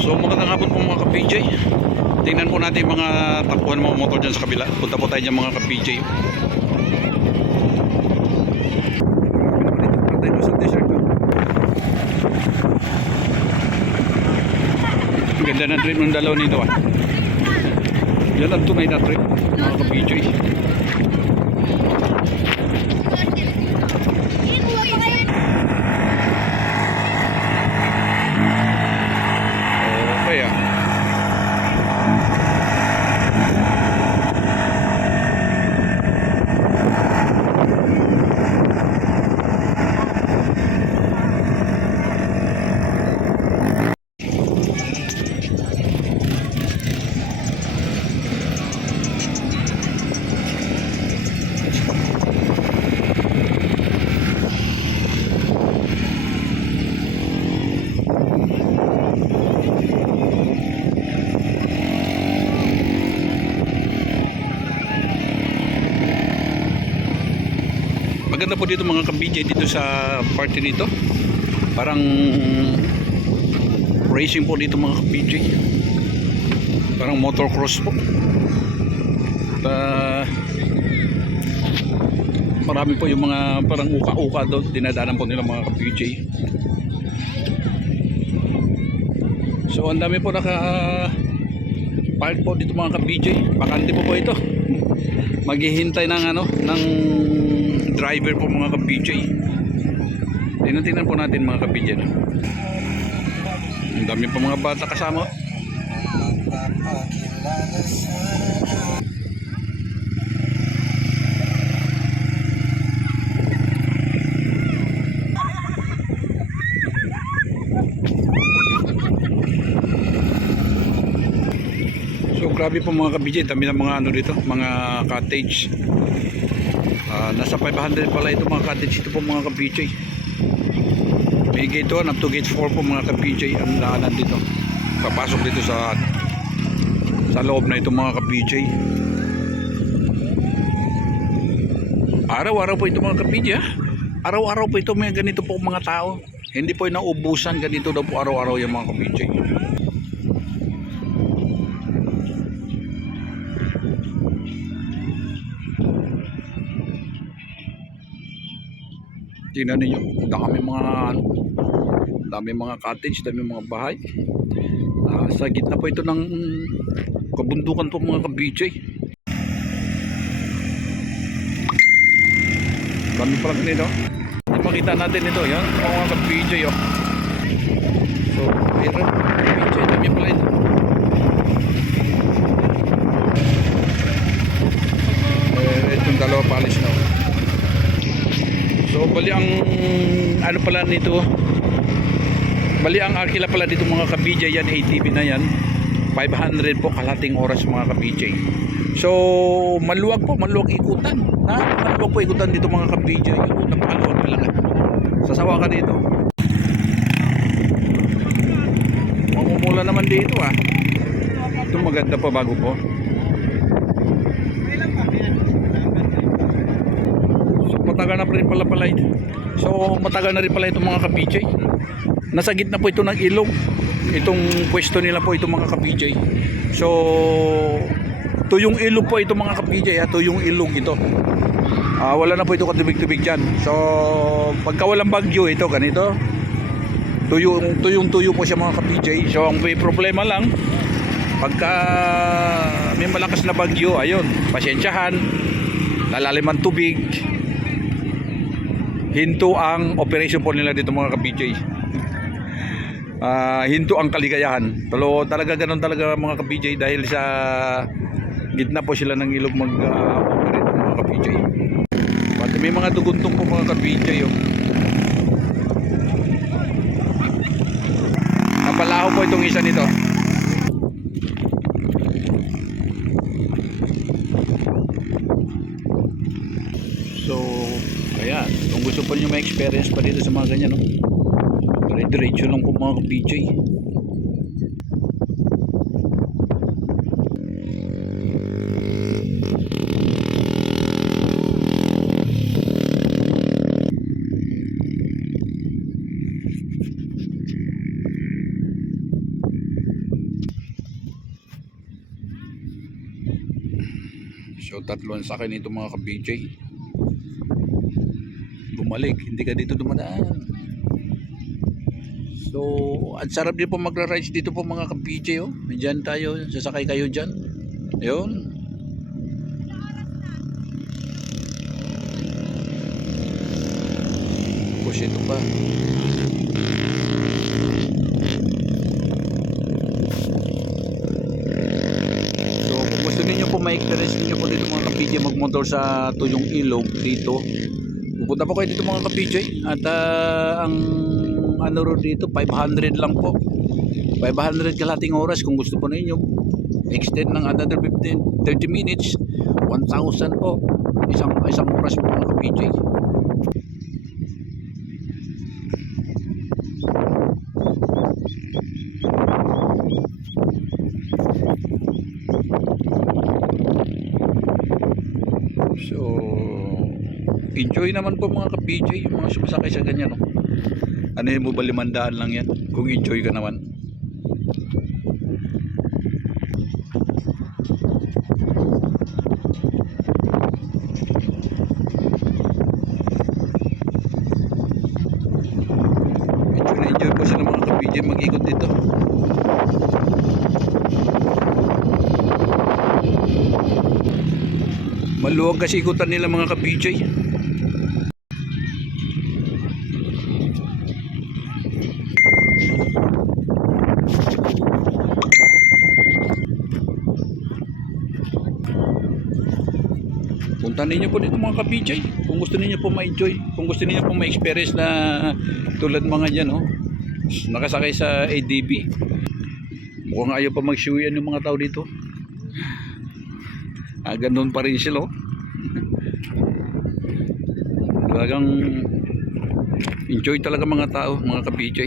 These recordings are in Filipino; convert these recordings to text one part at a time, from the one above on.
So magandang hapon po mga ka-PJ. Tingnan po natin mga takbuhan ng mga motor dyan sa kabila. Punta po tayo dyan mga ka-PJ. Ganda na trip ng dalaw nito ah. Yan ang tunay na trip mga ka-PJ. Okay ah. Maganda po dito mga ka-BJ dito sa party nito. Parang racing po dito mga ka-BJ. Parang motocross po. Marami po yung mga parang uka-uka doon. Dinadaanan po nila mga ka-BJ. So ang dami po park po dito mga ka-BJ. Bakante po ito. Maghihintay ng ng driver po mga ka-PJ. Tingnan po natin mga ka-PJ no? Ang dami pa mga bata kasama. So grabe po mga ka-PJ. Dami ng mga dito, mga cottage. Nasa 500 pala ito mga cottage ito po mga ka-PJ. May gate 1 up to gate 4 po mga ka-PJ ang daanan dito. Papasok dito sa loob na ito mga ka-PJ. Araw-araw po ito mga ka-PJ ha. Araw-araw po ito may ganito po mga tao. Hindi po nauubusan, ganito daw po araw-araw yung mga ka-PJ. Tingnan ninyo, dami mga cottage, dami mga bahay. Sa gitna po ito ng kabundukan po mga ka-BJ. Dami pala nito. Ipakita natin ito, yan, mga ka-BJ oh. So, meron ka-BJ, dami pala ito. Itong dalawa palis na. So bali ang pala nito, bali ang arkila pala dito mga ka-BJ yan, ATV na yan, 500 po kalating oras mga ka-BJ. So maluwag ikutan, maluwag po ikutan dito mga ka-BJ. Napakaluwag talaga, sasawa ka dito. Mamumula naman dito ah. Ito maganda pa bago po. Matagal na rin pala ito. So matagal na rin pala itong mga ka-PJ. Nasa gitna po ito ng ilog. Itong pwesto nila po itong mga ka-PJ. So ito yung ilog po ito mga ka-PJ. Ito yung ilog ito. Wala na po ito katubig-tubig dyan. So pagka walang bagyo ito ganito. Tuyong-tuyo po siya mga ka-PJ. So ang may problema lang, pagka may malakas na bagyo, ayun, pasensyahan, lalalim ang tubig. Hinto ang operation po nila dito mga ka-BJ. Hinto ang kaligayahan. Talaga ganun talaga mga ka-BJ dahil sa gitna po sila ng ilog mag-operate mga ka-BJ. Pati may mga duguntong po mga ka-BJ oh. Napalaho po itong isa nito. So kaya kung gusto pa nyo may experience pa dito sa mga ganyan no? Diretso lang po mga ka-PJ. So tatlo ang sakay nito mga ka-BJ. Bumalik, hindi ka dito dumadaan. So ang sarap din po magra-rides dito po mga ka-BJ. Oh. Diyan tayo, sasakay kayo dyan. Ayun. Push ito pa. So kung gusto niyo po ma-experience niyo po dito mga ka-BJ magmotor sa Tuyong Ilog dito, pupunta po kayo dito mga ka-BJ. At ang ano ro dito 500 lang po, 500 kalating oras. Kung gusto po ninyo extend ng another 30 minutes, 1,000 po isang oras po mga ka-BJ. So enjoy naman po mga ka-BJ yung mga sumasakay sa ganyan, no? Ano yun mo ba, 500 lang yan kung enjoy ka naman. Enjoy po sila mga ka-BJ mag-ikot dito. Maluwag kasi ikutan nila mga ka-BJ. Punta ninyo po dito mga ka-BJ kung gusto niyo po ma-enjoy, kung gusto niyo po ma-experience na tulad mga dyan, oh, nakasakay sa ADB. Mukhang ayaw pa mag-showan yung mga tao dito. Ganun pa rin sila, oh. Talagang enjoy talaga mga tao mga ka-BJ.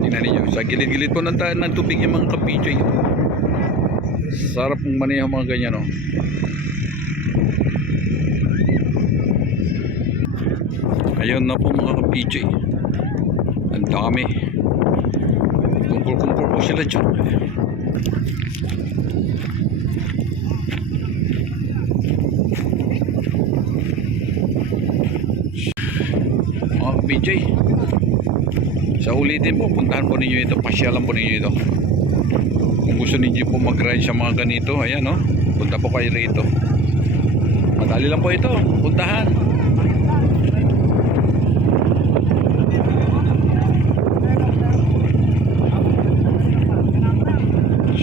Tingnan niyo sa gilid-gilid po ng tubig yung mga ka-BJ. Sarap mong maneho mga ganyan, oh. Ayun na po mga ka-BJ, ang dami, kumpul-kumpul po sila dyan. Mga ka-BJ, sa ulitin po, puntahan po ninyo ito, pasyalan po ninyo ito. Kung gusto ninyo po mag-ride sa mga ganito, ayan, no? Punta po kayo rito. Madali lang po ito, puntahan.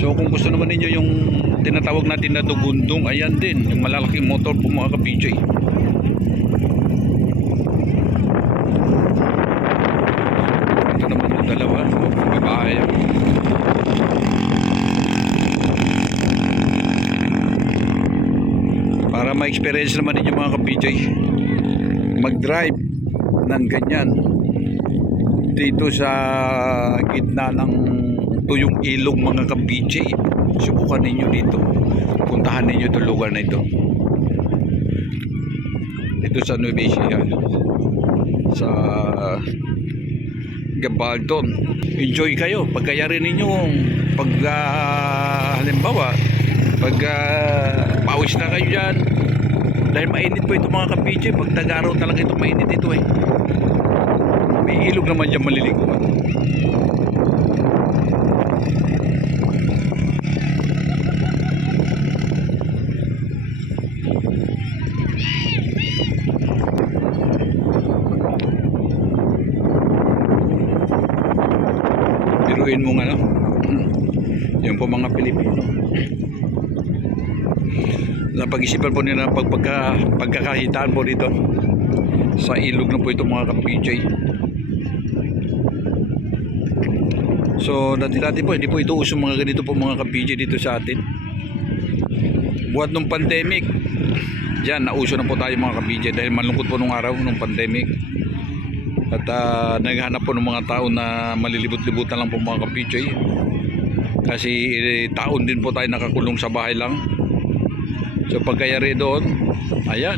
So kung gusto naman ninyo yung tinatawag natin na dugundong, ayan din, yung malalaking motor po mga ka-BJ. Ito naman yung dalawa, babae. Para ma-experience naman ninyo mga ka-BJ mag-drive ng ganyan dito sa gitna ng Tuyong Ilog mga ka-BJ. Subukan ninyo dito, puntahan ninyo itong lugar na ito, dito sa Nueva Ecija, sa Gabaldon. Enjoy kayo pagkayari ninyo pag halimbawa pag pawis na kayo dyan dahil mainit po ito mga ka-BJ. Pag tag-araw talaga ito mainit ito, eh. May ilog naman dyan maliliguan. Biruin mo nga, no? Yung po mga Pilipino, napag-isipan po nila pagkakakitaan po dito sa ilog na po ito mga ka-BJ. So dati po hindi po ito uso mga ganito po mga ka-BJ dito sa atin. Buhat nung pandemic, dyan nauso na po tayo mga ka-BJ dahil malungkot po nung araw nung pandemic. At naghahanap po ng mga tao na malilibot-libutan lang po mga ka-BJ. Kasi taon din po tayo nakakulong sa bahay lang. So pagkayari doon, ayan,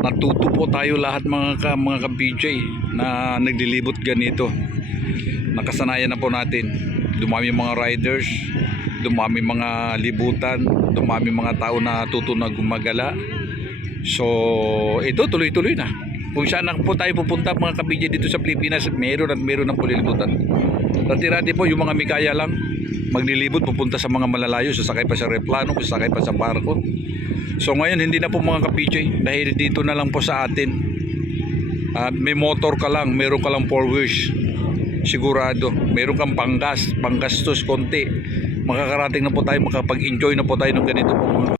natuto po tayo lahat mga ka-BJ na naglilibot ganito. Nakasanayan na po natin. Dumami yung mga riders, dumami mga libutan, dumami mga tao na tuto na gumagala. So ito tuloy-tuloy na. Kung saan na po tayo pupunta mga kabidyo dito sa Pilipinas, meron at meron ng pulilibutan. Dati-dati po yung mga mikaya lang maglilibot pupunta sa mga malalayo, sasakay pa sa aeroplano, sasakay pa sa barko. So ngayon hindi na po mga ka-PJ, dahil dito na lang po sa atin. May motor ka lang, meron ka lang 4 wheels, sigurado meron kang panggastos konti, makakarating na po tayo, makapag-enjoy na po tayo ng ganito po mga